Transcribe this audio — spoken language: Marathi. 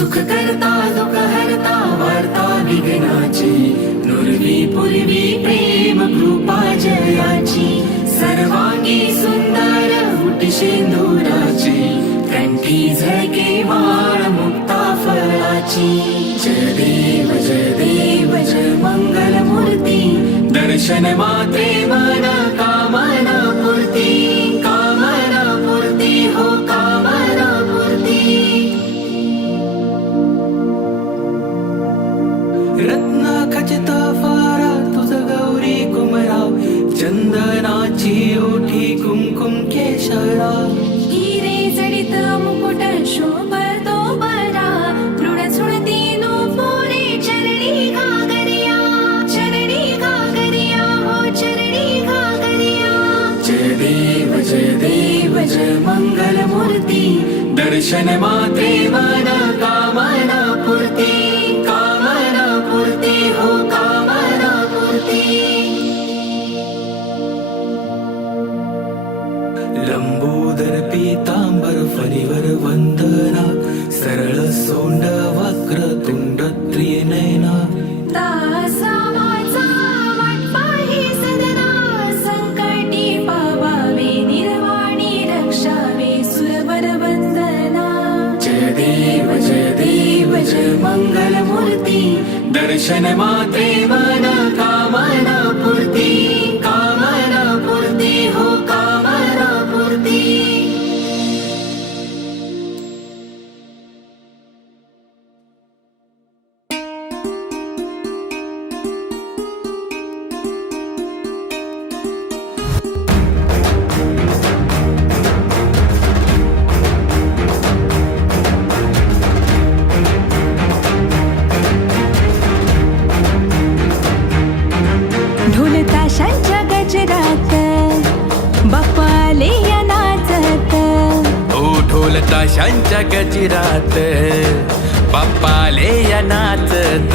दुःख हरता वार्ता विघ्नाची. नुरवी पूर्वी प्रेम कृपा जयाची. सर्वांगी सुंदर मुठी शेंदुराची कंठी झळके माळ मुक्ता फळाची. जय देव जय देव जय मंगल मूर्ती दर्शन मात्रे मन रत्ना खचित फारा तुझ गौरी कुमरा चंदनाची ओठी कुमकुम केशरा. हिरे जडित मुकुट शोभतो बरा तृण सुणती पोरे चरणी घागरिया चरणी घागरिया हो चरणी घागरिया. जय देव जय देव जय मंगल मूर्ती दर्शन मात्रे मन कामना. लम्बोदर पीताम्बर परिवर वन्दना सरल सोण्ड वक्र तुण्ड त्रिनयना जय देव जय देव जय मङ्गलमूर्ति दर्शन मात्रे ताशांच्या गजिरात बाप्पाले या नाचत.